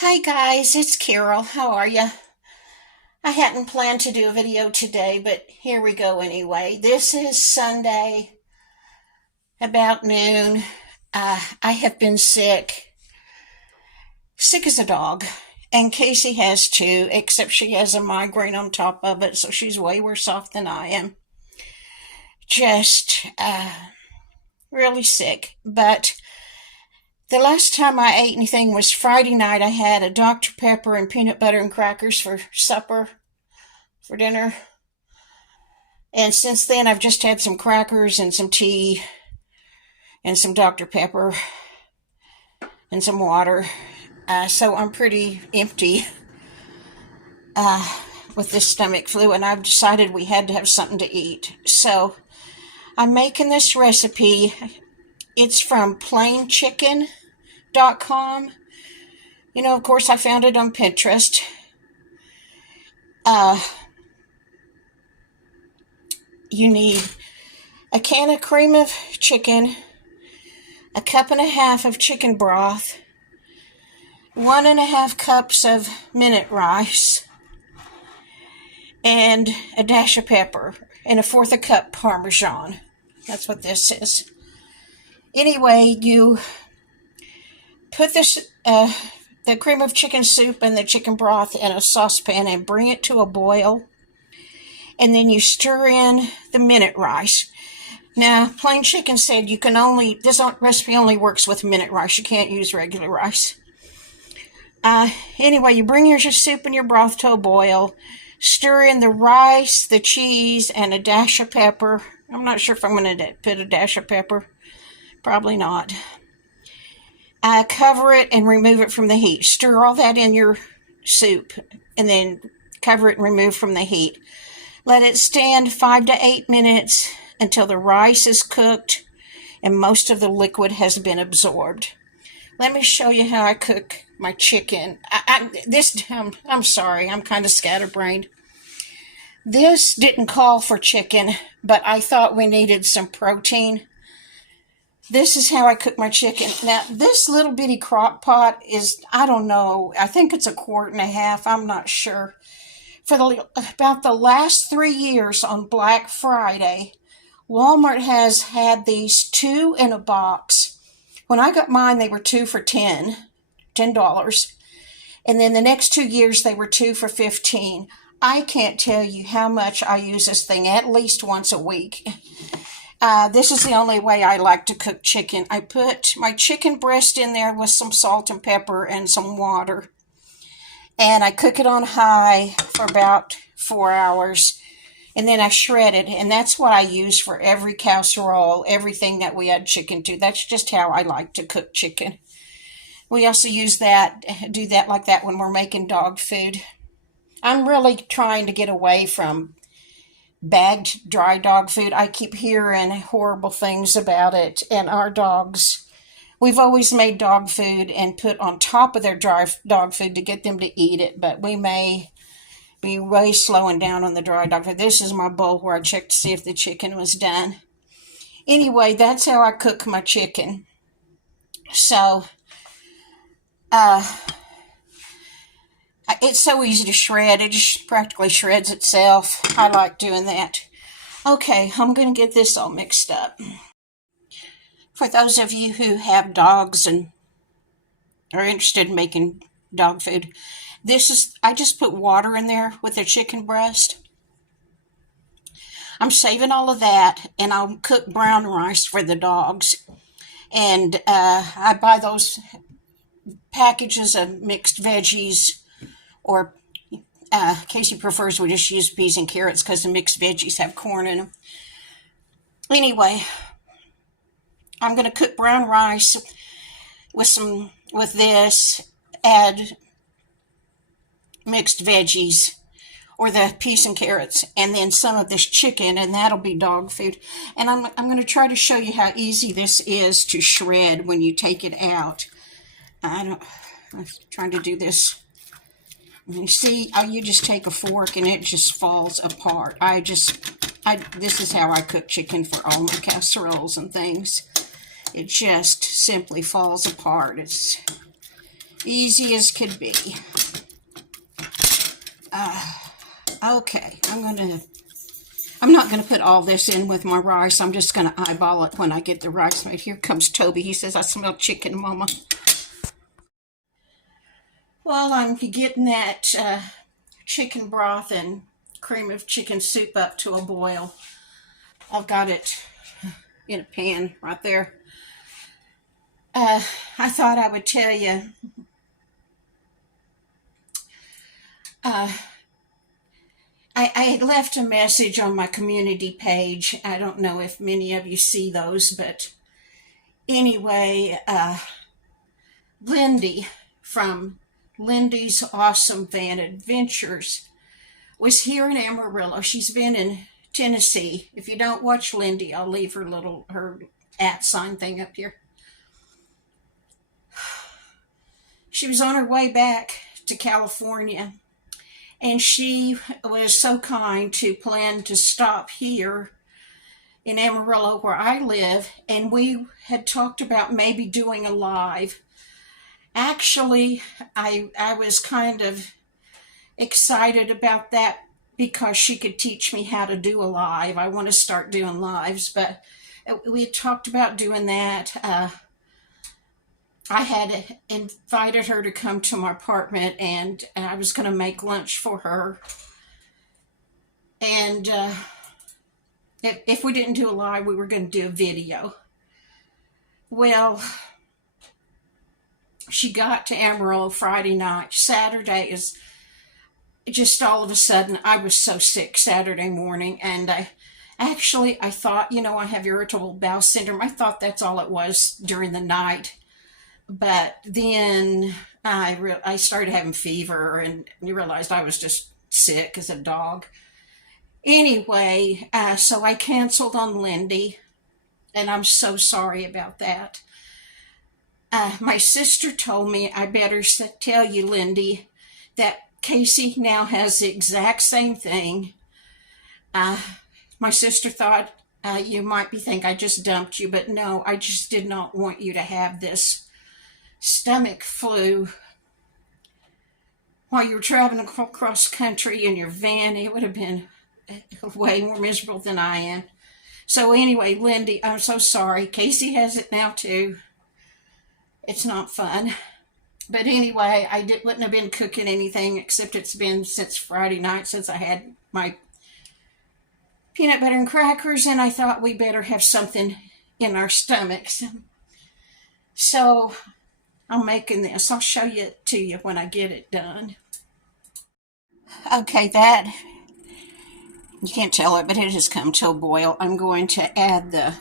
Hi guys, it's Carol. How are you? I hadn't planned to do a video today, but here we go anyway. This is Sunday, about noon. I have been sick as a dog, and Casey has too, except she has a migraine on top of it, so she's way worse off than I am. Just really sick, but the last time I ate anything was Friday night. I had a Dr. Pepper and peanut butter and crackers for supper, for dinner. And since then, I've just had some crackers and some tea and some Dr. Pepper and some water. So I'm pretty empty with this stomach flu, and I've decided we had to have something to eat. So I'm making this recipe. It's from plainchicken.com. Of course, I found it on Pinterest. You need a can of cream of chicken, a cup and a half of chicken broth, 1.5 cups of minute rice, and a dash of pepper, and 1/4 cup Parmesan. That's what this is. Anyway, you put the cream of chicken soup and the chicken broth in a saucepan and bring it to a boil. And then you stir in the minute rice. Now, Plain Chicken said this recipe only works with minute rice. You can't use regular rice. Anyway, you bring your soup and your broth to a boil. Stir in the rice, the cheese, and a dash of pepper. I'm not sure if I'm going to put a dash of pepper. Probably not. Cover it and remove it from the heat. Stir all that in your soup and then cover it and remove from the heat. Let it stand 5 to 8 minutes until the rice is cooked and most of the liquid has been absorbed. Let me show you how I cook my chicken. I'm sorry, I'm kind of scatterbrained. This didn't call for chicken, but I thought we needed some protein. This is how I cook my chicken. Now, this little bitty crock pot is, I don't know, I think it's 1.5 quarts. I'm not sure. For about the last 3 years on Black Friday, Walmart has had these 2 in a box. When I got mine, they were 2 for $10. And then the next 2 years, they were 2 for $15. I can't tell you how much I use this thing at least once a week. This is the only way I like to cook chicken. I put my chicken breast in there with some salt and pepper and some water. And I cook it on high for about 4 hours. And then I shred it. And that's what I use for every casserole, everything that we add chicken to. That's just how I like to cook chicken. We also do that like that when we're making dog food. I'm really trying to get away from bagged dry dog food. I keep hearing horrible things about it. And our dogs, we've always made dog food and put on top of their dry dog food to get them to eat it. But we may be way slowing down on the dry dog food. This is my bowl where I checked to see if the chicken was done. Anyway, that's how I cook my chicken. So, it's so easy to shred. It just practically shreds itself. I like doing that. Okay, I'm going to get this all mixed up. For those of you who have dogs and are interested in making dog food, I just put water in there with the chicken breast. I'm saving all of that, and I'll cook brown rice for the dogs. And I buy those packages of mixed veggies, or Casey prefers we just use peas and carrots because the mixed veggies have corn in them. Anyway, I'm going to cook brown rice with this, add mixed veggies or the peas and carrots, and then some of this chicken, and that'll be dog food. And I'm going to try to show you how easy this is to shred when you take it out. I'm trying to do this. You see, you just take a fork and it just falls apart. This is how I cook chicken for all my casseroles and things. It just simply falls apart. Easy as could be. Okay, I'm not gonna put all this in with my rice. I'm just gonna eyeball it when I get the rice made. Here comes Toby. He says, I smell chicken, Mama. While I'm getting that chicken broth and cream of chicken soup up to a boil, I've got it in a pan right there. I thought I would tell you, I had left a message on my community page. I don't know if many of you see those, but anyway, Lindy from Lindy's Awesome Van Adventures was here in Amarillo. She's been in Tennessee. If you don't watch Lindy, I'll leave her @ thing up here. She was on her way back to California, and she was so kind to plan to stop here in Amarillo where I live, and we had talked about maybe doing a live. Actually, I was kind of excited about that because she could teach me how to do a live. I want to start doing lives, but we had talked about doing that. I had invited her to come to my apartment, and I was going to make lunch for her. And if we didn't do a live, we were going to do a video. Well, she got to Amarillo Friday night. Saturday is just all of a sudden, I was so sick Saturday morning, and I thought, I have irritable bowel syndrome. I thought that's all it was during the night. But then I started having fever, and realized I was just sick as a dog. Anyway, so I canceled on Lindy, and I'm so sorry about that. My sister told me I better tell you, Lindy, that Casey now has the exact same thing. My sister thought you might think I just dumped you, but no, I just did not want you to have this stomach flu while you were traveling across country in your van. It would have been way more miserable than I am. So anyway, Lindy, I'm so sorry. Casey has it now too. It's not fun. But anyway, wouldn't have been cooking anything, except it's been since Friday night since I had my peanut butter and crackers, and I thought we better have something in our stomachs. So I'm making this. I'll show it to you when I get it done. Okay, you can't tell it, but it has come to a boil. I'm going to add the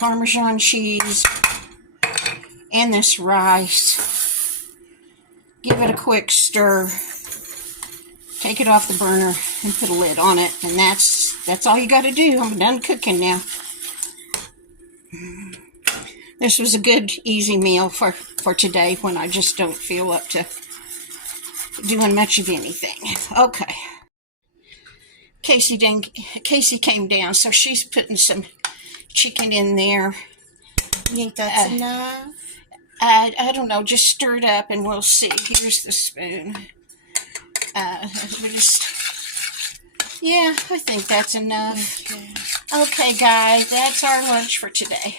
Parmesan cheese and this rice. Give it a quick stir. Take it off the burner and put a lid on it. And that's all you got to do. I'm done cooking now. This was a good, easy meal for today when I just don't feel up to doing much of anything. Okay. Casey came down, so she's putting some chicken in there. You think that's enough? I don't know. Just stir it up and we'll see. Here's the spoon. Yeah, I think that's enough. Okay, guys, that's our lunch for today.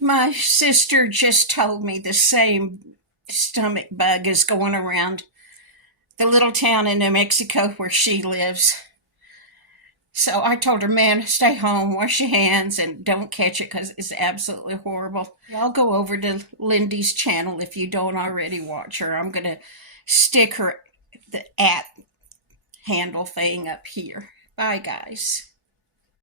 My sister just told me the same stomach bug is going around the little town in New Mexico where she lives. So I told her, man, stay home, wash your hands, and don't catch it because it's absolutely horrible. Y'all go over to Lindy's channel if you don't already watch her. I'm going to stick the @ handle thing up here. Bye, guys.